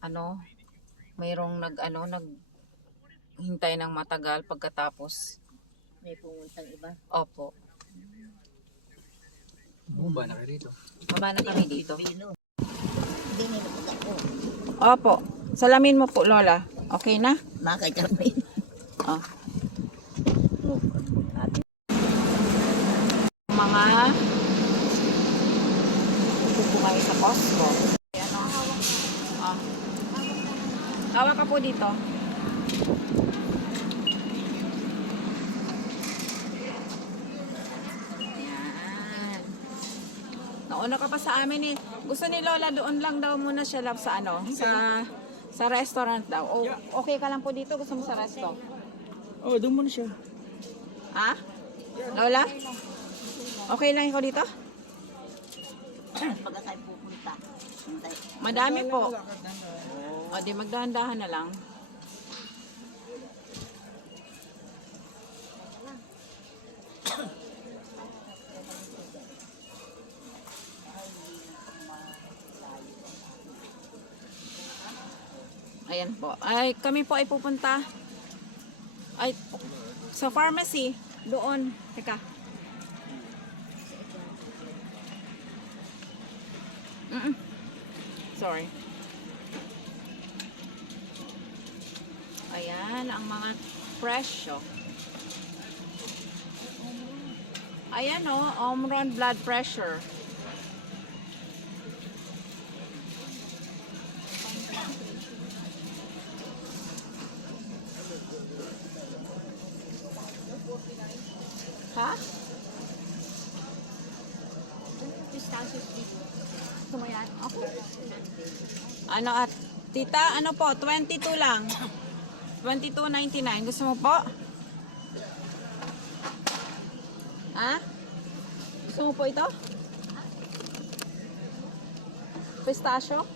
ano, mayroong naghintay ng matagal pagkatapos. May pumuntang iba. Opo. Bumaba na kayo rito. Baba na kami dito. Hindi nilapag ako. Opo. Salamin mo po, Lola. Okay na? Bakit kami? Oh. Mga pupo kami sa Costco. Ayan o. Oh. Hawak ka po dito. Ayan. Nauna ka pa sa amin eh. Gusto ni Lola doon lang daw muna siya love sa ano, sa restaurant daw. O, okay ka lang po dito? Gusto mo sa resto? Oh, doon muna siya. Ha? Lola? Okay lang ikaw dito? Pagka tayo pupunta. Madami po. O di magdahan-dahan na lang. Ayan po. Ay, kami po ay pupunta. Ay, sa pharmacy. Doon. Teka. Sorry. Ayan, ang mga presyo. Ayan o, Omron blood pressure. Ha? Sumayan. Okay. Ano at tita, ano po? 22 lang. 22.99. Gusto mo po? Ha? Gusto mo po ito? Pistachio?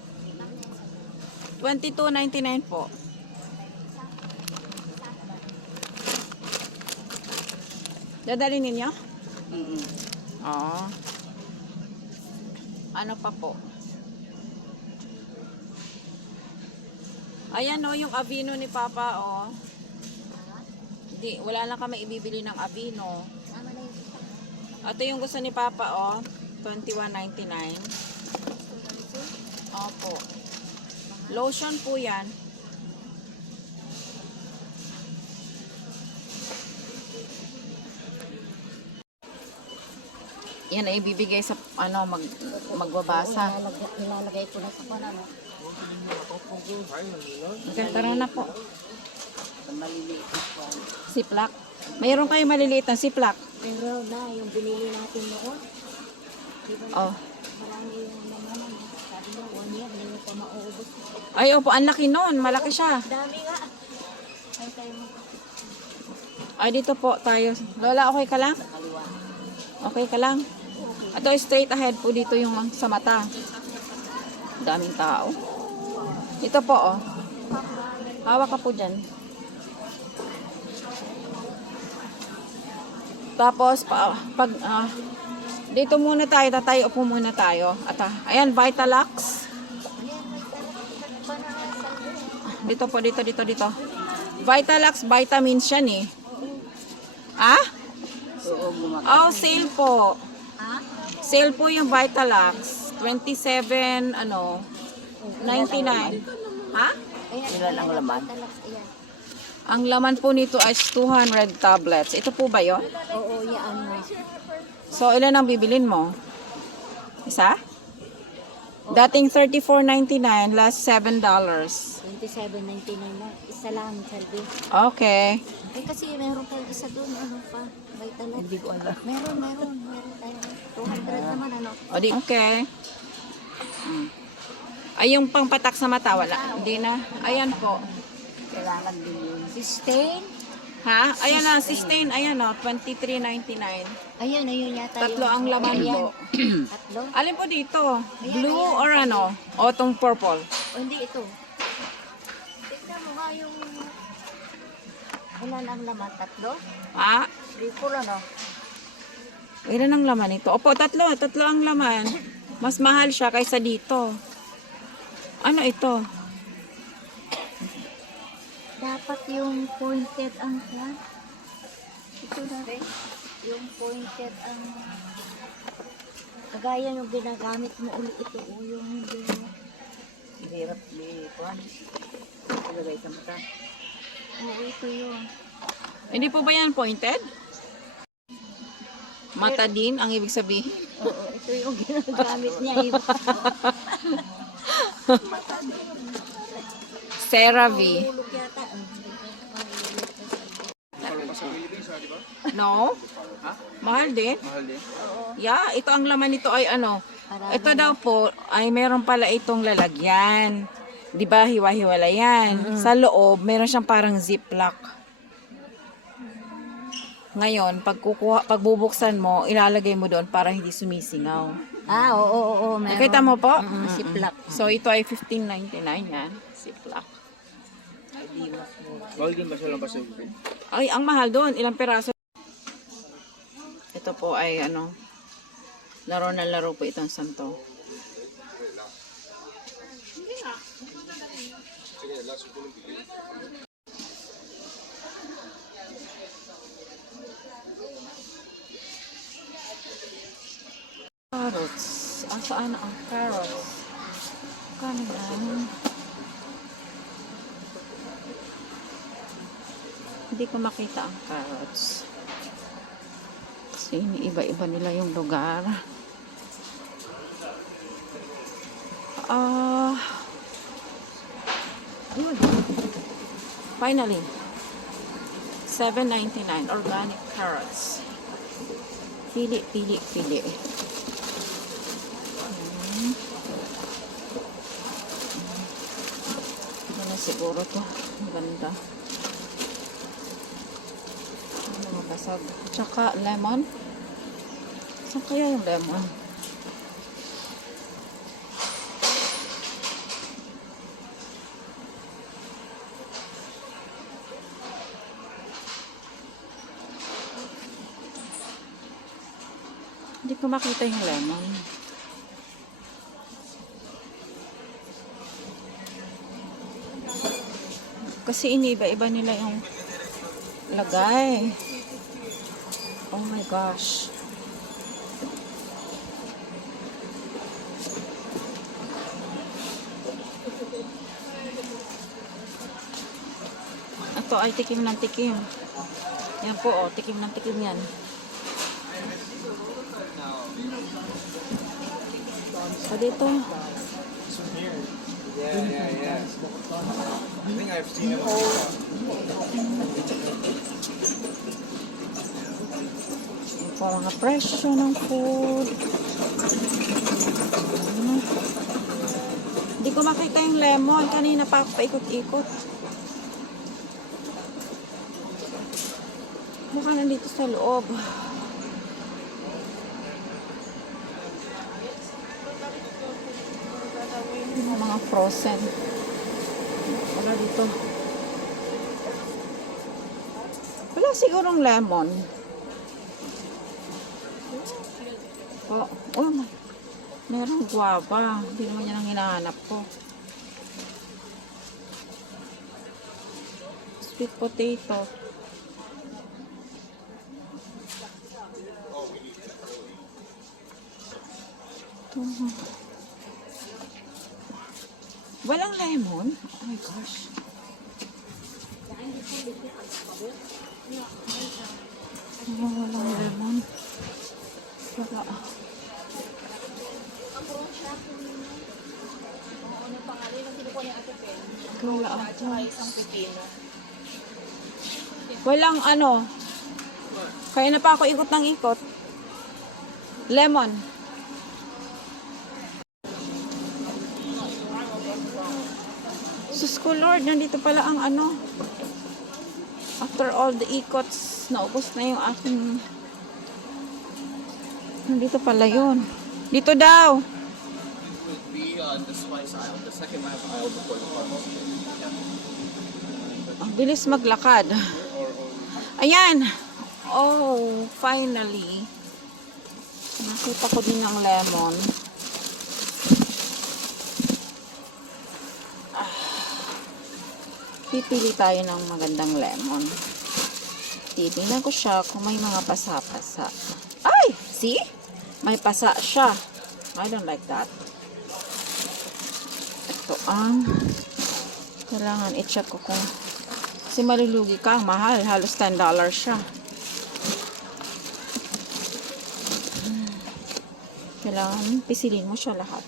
22.99 po. Dadali ninyo? Oo. Ano pa po? Ayan o, yung Aveeno ni Papa o. Hindi, wala lang kami ibibili ng Aveeno. Ito yung gusto ni Papa o. 21.99. Opo. Lotion po yan. Yan ay ibibigay sa ano magbabasa. Nilalagay ko na sa panano. Okay, tara na po. Maliliit po. Siplak. Mayroon kayo maliliit na siplak. Pero na, yung binili natin noon. Diba Oh. marami yung naman. Sabi mo, 1 year, hindi mo pa mauubos. Ay, opo, ang laki nun. Malaki siya. Dami nga. Ay, tayo mo Ay, dito po tayo. Lola, okay ka lang? sa kaliwa. Okay ka lang? Ito, straight ahead po dito yung sa mata. Daming tao. Ito po, oh. Hawak ka po dyan. Tapos, dito muna tayo, tatayo po muna tayo. At, ayan, Vitalax. Dito po, dito. Vitalax, vitamins yan eh. Ah? Oh, sale po. Ha? Sale po yung Vitalax. 27, 99. Ha? Ayan, Ilan ang laman? Ayan. Ang laman po nito ay 200 tablets. Ito po ba yon? Oo, yan mo. So, ilan ang bibilin mo? Isa? Dating $34.99, last $7. 27.99 na. Isa lang, Salvi. Okay. Eh, kasi meron tayo isa doon. Ano pa? Vitalite. Hindi ko alam. Meron tayo. 200 naman, ano? O di, okay. Ay, yung pangpatak sa mata, wala. Hindi na. Ayan po. Kailangan din yun. Sustain? Ha? Ayan na, sustain. Ayan o, $23.99. Ayun yata. Tatlo ang laman po. Tatlo? Alin po dito? Blue or ano? O itong purple? O hindi, ito. Tignan mo nga yung... Ilan ang laman? Tatlo? Ha? Triple, ano? Ilan ang laman ito? Opo, tatlo ang laman. Mas mahal siya kaysa dito. Ano ito? Dapat yung pointed ang kwan. Ito dati. Yung pointed ang kagaya yung ginagamit mo ulit ito. O yung hindi mo. Hirap di kuan. Ilagay sa mata. Oo, ito yun. Hindi po ba yan pointed? Mata din ang ibig sabihin. Oo, ito yung ginagamit niya. CeraVe. Hulog yata. No? Mahal din? Mahal din. Yeah, ito ang laman nito ay ano. Marami Ito daw po ay meron pala itong lalagyan. 'Di ba hiwa-hiwala yan. Sa loob meron siyang parang ziplock. Ngayon, pag bubuksan mo, ilalagay mo doon para hindi sumisingaw. Ah, oo. Nakita mo po? Ziplock. So ito ay $15.99 yan. Ziplock. Bawal din ba siya lang pa sa ibig? Ay, ang mahal doon. Ilang peraso? Ito po ay ano, laro na laro po itong santo. Carrots. Saan ang carrots? Kanan. Hindi ko makita ang carrots. Kasi iba-iba nila yung lugar. Yun. Finally. $7.99 organic carrots. Pili. Ito na siguro to. Ang ganda. Mga basag. Tsaka lemon. Saan kaya yung lemon? Hindi ko makita yung lemon. Kasi iniba-iba nila yung lagay. Oh my gosh. Ito ay tikim ng tikim. Yan po, oh, tikim ng tikim yan. So dito, Yeah. I think I've seen it before. parang mga presyo ng food. Hindi ko makita yung lemon. Kanina pa ako paikot-ikot. Mukha nandito sa loob. Yung mga frozen. Wala dito. Wala sigurong lemon. Oh, merong guava. Hindi naman yan ang hinahanap ko. Sweet potato. Ito. Walang lemon? Oh my gosh. Walang lemon. Wala. Wala ito. Walang ano. Kaya na pa ako ikot ng ikot. Lemon. Sus ko Lord, nandito pala ang ano. After all the ikots, naubos na yung aking... Nandito pala yun. Dito daw. Be the spice aisle, the second last aisle before the pharmacy. Ang bilis maglakad. Ayan. Oh, finally. Nakita ko din ng lemon. Pipili tayo ng magandang lemon. Titingnan ko siya kung may mga pasa-pasa. Ay! See? May pasa siya. I don't like that. Ito ang kailangan i-check ko kung kasi malulugi ka. Mahal. Halos $10 siya. Kailangan pisilin mo siya lahat.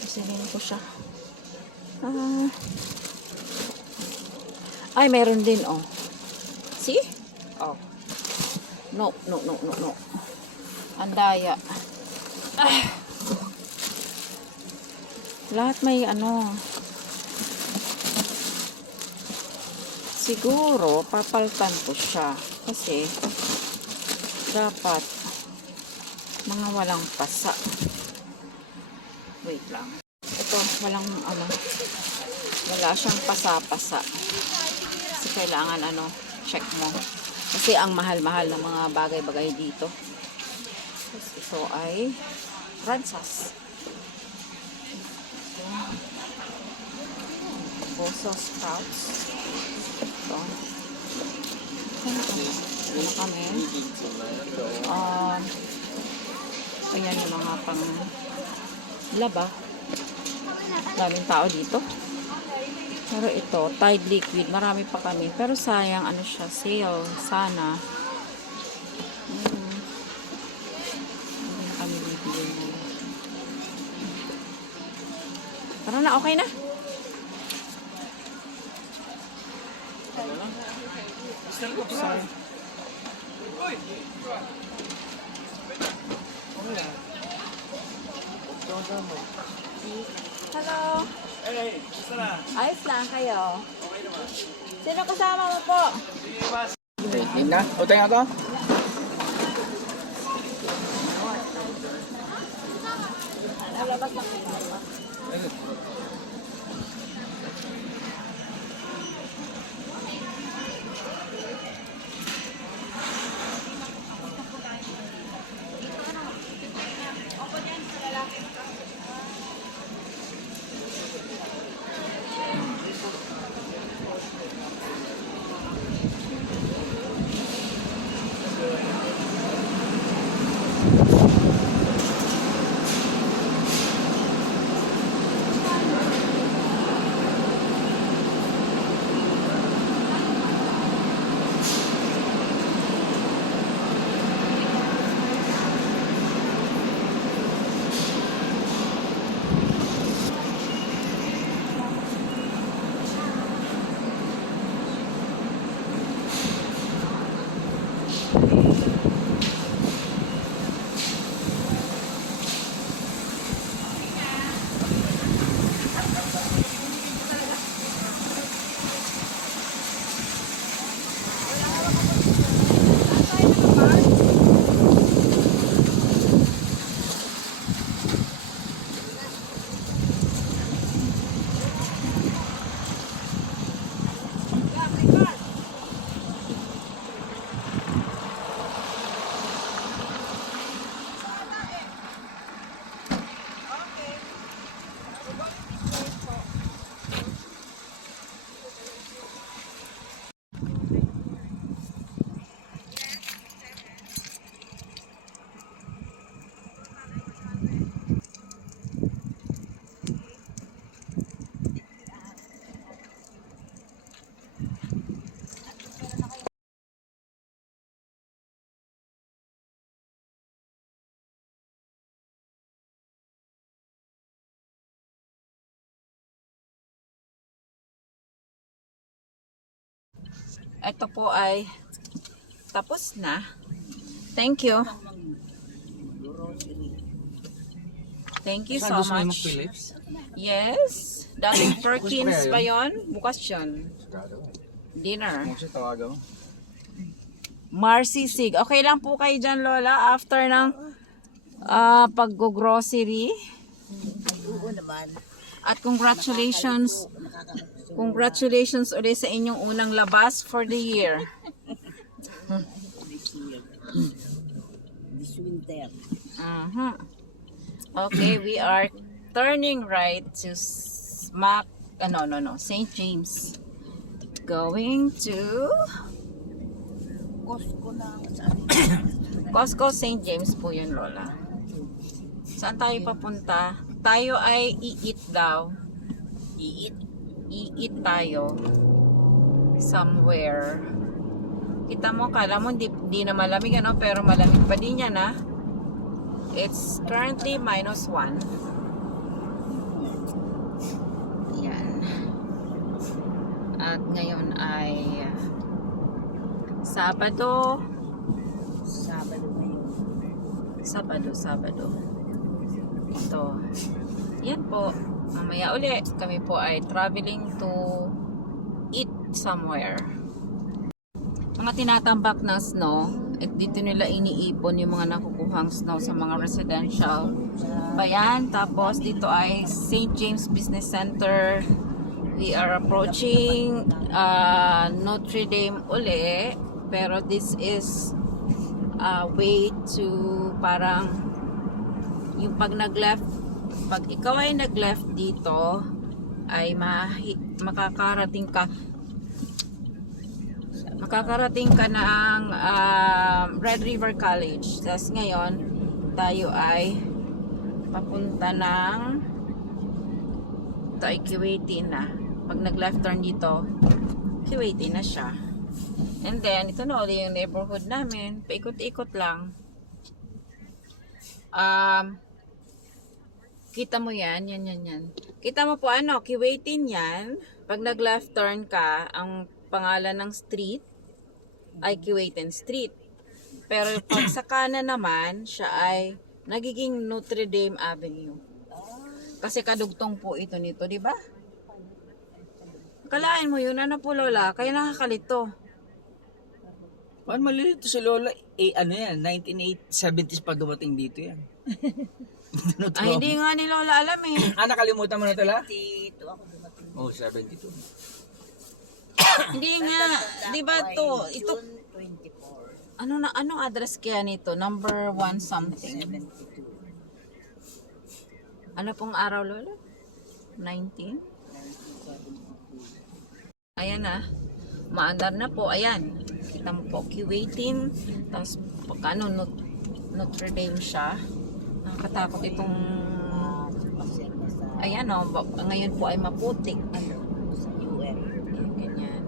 Pisilin ko siya. Ay, meron din, oh. See? Oh. No. Andaya. Lahat may ano. Siguro, papaltan ko siya. Kasi, dapat, mga walang pasa. Wait lang. Ito, walang ano. Wala siyang pasa-pasa. Kasi kailangan ano, check mo. Kasi ang mahal-mahal ng mga bagay-bagay dito. Ito ay Brussels. Brussels sprouts. Ito. Ano kami? Ayan yung mga pang laba. Daming tao dito. Pero ito, Tide Liquid, marami pa kami. Pero sayang, ano siya, sale. Sana. Hindi na kami bibili na. Parang na, okay na. Sorry. Hello. Hey, gusto na? Ayos lang kayo. Sino kasama mo po? Okay, na? O, tayo nga to? Lalabas lang kayo. Ito po ay tapos na. Thank you. Thank you so much. Yes. Dating Perkins ba yun? Bukas yun. Dinner. Marcy Sig. Okay lang po kayo dyan, Lola, after ng pag-grocery. At congratulations. Congratulations ulit sa inyong unang labas for the year. This winter. Okay, we are turning right to No. St. James. Going to Costco na sabi. Costco St. James po yun, Lola. Saan tayo papunta? Tayo ay i-eat daw. I-eat tayo. Somewhere. Kita mo, kala mo di na malamig ano, pero malamig pa din yan ha. It's currently -1. Yan. At ngayon ay Sabado. Sabado. Ito. Yan po. Mamaya uli, kami po ay traveling to eat somewhere. Mga tinatambak na snow, at dito nila iniipon yung mga nakukuhang snow sa mga residential. Bayan, tapos dito ay St. James Business Center. We are approaching Notre Dame uli, pero this is a way to parang yung pag ikaw ay nag-left dito ay makakarating ka ng Red River College. Tapos ngayon tayo ay papunta ng Kuwaiti na. Pag nag-left turn dito, Kuwaiti na siya. And then, ito na ulit yung neighborhood namin. Paikot-ikot lang. Kita mo yan. Kita mo po Kuwaitin yan. Pag nag-left turn ka, ang pangalan ng street ay Kuwaitin Street. Pero pag sa kanan naman, siya ay nagiging Notre Dame Avenue. Kasi kadugtong po ito nito, di ba? Kalain mo yun, ano po Lola? Kaya nakakalito. Paano malilito si Lola? Ano yan? 1970s pa dumating dito yan. Ay, hindi nga ni Lola alam eh. Nakalimutan mo na tala? Dito ako dumating. Oh, 72. Hindi nga, di ba to? Ito, June 24. anong address kaya nito? Number 1 something. 72. Ano pong araw, Lola? 19? Ayan na. Maandar na po. Ayan. Kita mo po, Kuwaitin. Tapos, Notre Dame siya. Nakakatakot itong... Ayan o. Ngayon po ay maputik. Sa UM. Ganyan.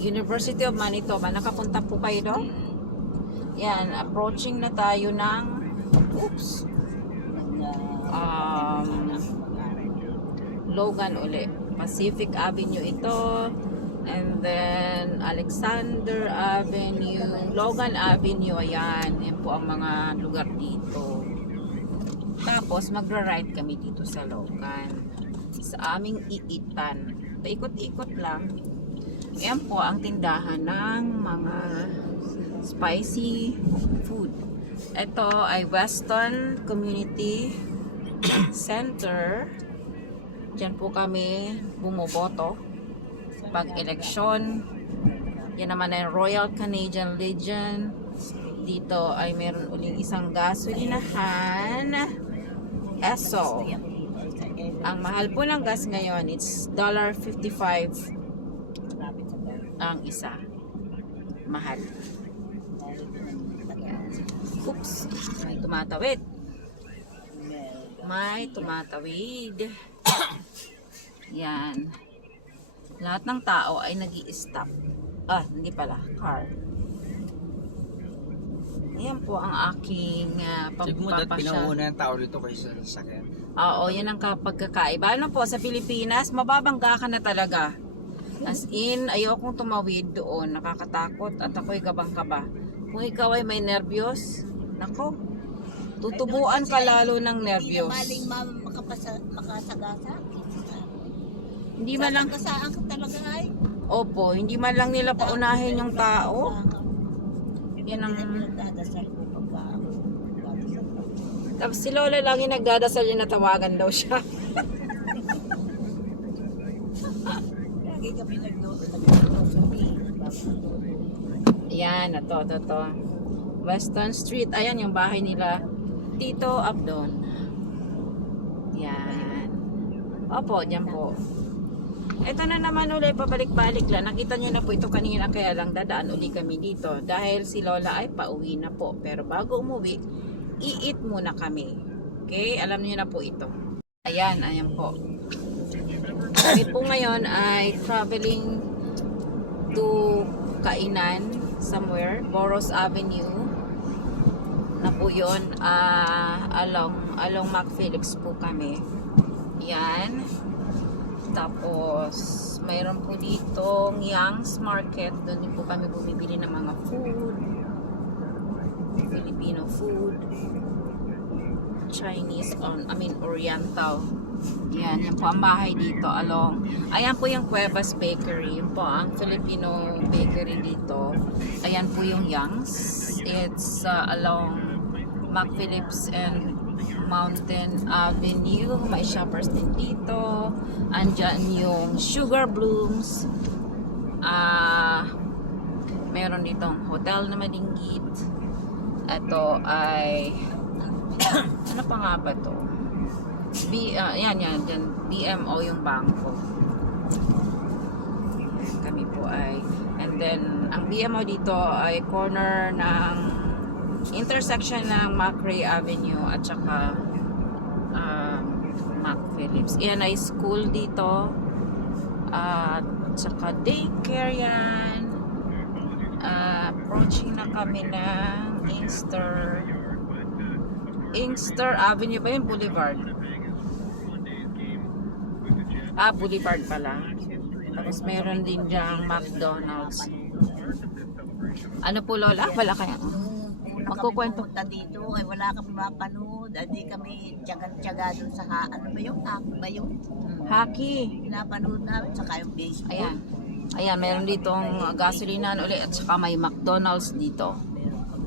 University of Manitoba. Nakapunta po kayo doon? Yan. Approaching na tayo ng... Oops. Logan uli. Pacific Avenue ito. And then Alexander Avenue, Logan Avenue, ayan. Yan po ang mga lugar dito. Tapos magra-ride kami dito sa Logan. Sa aming iitan. Paikot-ikot lang. Ayan po ang tindahan ng mga spicy food. Ito ay Western Community Center. Diyan po kami bumuboto pag eleksyon. Yan naman ay Royal Canadian Legion. Dito ay meron uling isang gasolinahan. Esso. Ang mahal po ng gas ngayon, it's $55 ang isa. Mahal. Oops. May tumatawid. Yan. Lahat ng tao ay nag-i-stop. Hindi pala. Car. Ayan po ang aking Sigmo dahil pagpapasya. pinauna ng tao rito kaysa sa sakyan. Oo, yan ang pagkakaiba. Ano po, sa Pilipinas, mababangga ka na talaga. As in, ayokong tumawid doon. Nakakatakot at ako'y gabang-kaba. Kung ikaw ay may nervyos, nako, tutubuan ka lalo ng nervyos. Hindi na maling makasagasa. Hindi man lang, Saan ka talaga ay? opo, hindi man lang nila paunahin yung tao. Yan ang... Nagdadasal ko pagka nagdadasal ko. Tapos si Lola lagi nagdadasal yung natawagan daw siya. Lagi kami nagdoon. Ayan, ito. Western Street. Ayan yung bahay nila. Tito Abdon. Yan. Opo, dyan po. Ito na naman ulit, pabalik-balik lang. Nakita nyo na po ito kanina, kaya lang dadaan uli kami dito. Dahil si Lola ay pauwi na po. Pero bago umuwi, i-eat muna kami. Okay? Alam niyo na po ito. Ayan, ayan po. Kami po ngayon ay traveling to Kainan somewhere, Boros Avenue na po yun, along Mac Phillips po kami. Yan. Tapos mayroon po dito Young's Market, doon din po kami bumibili ng mga food, Filipino food, Chinese, Oriental. Yan po ang bahay dito along. Ayan po yung Cuevas Bakery. Yun po ang Filipino bakery dito. Ayan po yung Young's. It's along Mac Phillips and Mountain Avenue. May shoppers din dito. Andyan yung Sugar Blooms. Meron ditong hotel na malinggit. Ito ay ano pa nga ba to? Yan, dyan, BMO yung bangko. Kami po ay, and then ang BMO dito ay corner ng intersection ng McRae Avenue at saka Mac Phillips. Yan ay school dito at saka daycare yan. Approaching na kami ng Inkster Avenue ba yun? Boulevard. Boulevard pala. Tapos meron din dyang McDonald's. Ano po Lola? Wala kaya? Magkukwento. Punta dito, ay wala kami mapanood. Hindi kami tiyaga dun sa ano ba yung hockey ba yung Hockey. pinapanood namin, saka yung baseball. Ayan. Ayan, meron ditong gasolinan ulit at saka may McDonald's dito.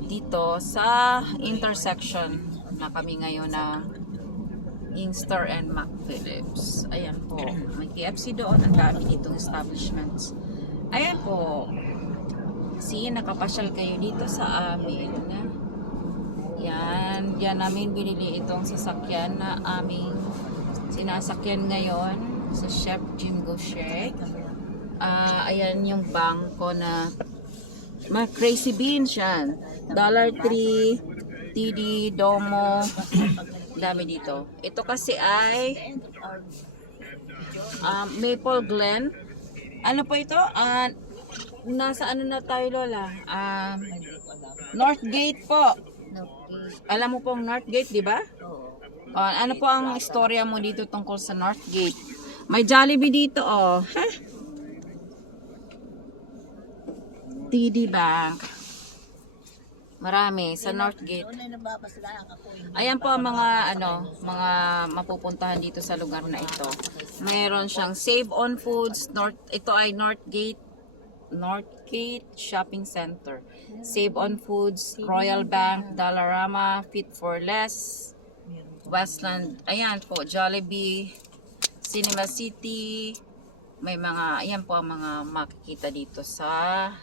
Dito sa intersection na kami ngayon na Inkster and Mac Phillips. Ayan po. May KFC doon. Ang dami ditong establishments. Ayan po. See, nakapasyal kayo dito sa amin. Yan. Yan namin binili itong sasakyan na aming sinasakyan ngayon sa Chef Jim Gaucher. Ayan yung bangko na mga Crazy Beans yan. $3, TD, Domo. Dami dito. Ito kasi ay Maple Glen. Ano po ito? Nasa ano na tayo Lola? Northgate po. Alam mo pong Northgate, di ba? Ano po ang istorya mo dito tungkol sa Northgate? May Jollibee dito, oh. TD Bank. Marami sa Northgate. Ayan po ang mga mga mapupuntahan dito sa lugar na ito. Meron siyang Save on Foods, ito ay Northgate Shopping Center. Save on Foods, Royal Bank, Dollarama, Fit for Less, Westland. Ayan po, Jollibee, Cinema City. May mga, ayan po ang mga makikita dito sa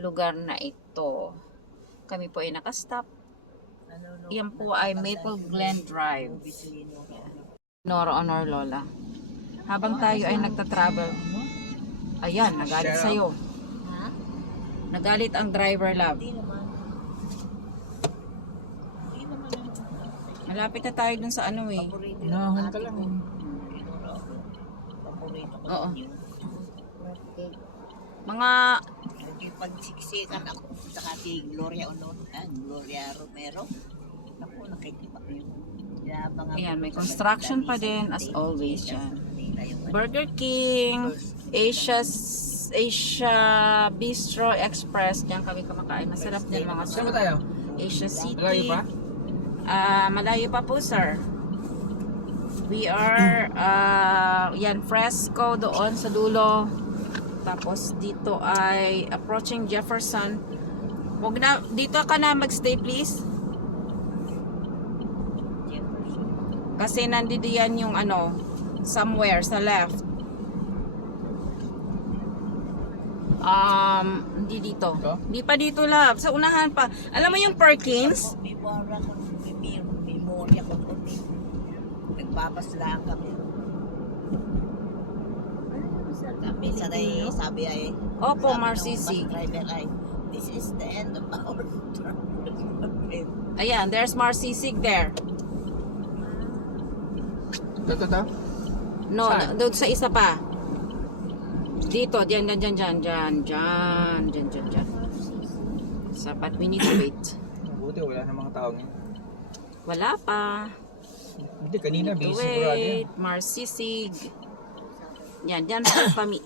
lugar na ito. Kami po ay nakastop. Yan po ay Maple Glen Drive. Noro Honor Lola. Habang tayo ay nagta-travel. Ayan, nagalit sa'yo. Nagalit ang driver, love. Malapit na tayo dun sa ano eh. Unahan ka lang. Oo. Mga pagsiksikan ako sa kati Gloria Romero. Ako nakikita ko yung ayan, may construction pa din as always yan. Burger King, Asia Bistro Express, diyan kami kumakain. Masarap din mga Saan soup. ba tayo? Asia City. Malayo pa? Malayo pa po, sir. We are yan, Fresco doon sa dulo. Tapos dito ay approaching Jefferson. Wag na, dito ka na magstay please. Kasi nandito yan yung somewhere sa left. Hindi dito. Hindi pa dito, love. Sa unahan pa. Alam mo yung Perkins? may wara ko, may memorya ko. Nagbabaslaan kami. minsan ay sabi ay Opo, sabi ng Marsisig. bus driver ay this is the end of our trip. Ayan, there's Marsisig there. Ito. No, Saan? doon sa isa pa. Dito, dyan. Sapat, we need to wait. Buti wala na mga tao ngayon. Wala pa. Hindi, kanina To busy sigurado yan. wait, Marsisig. Yan po kami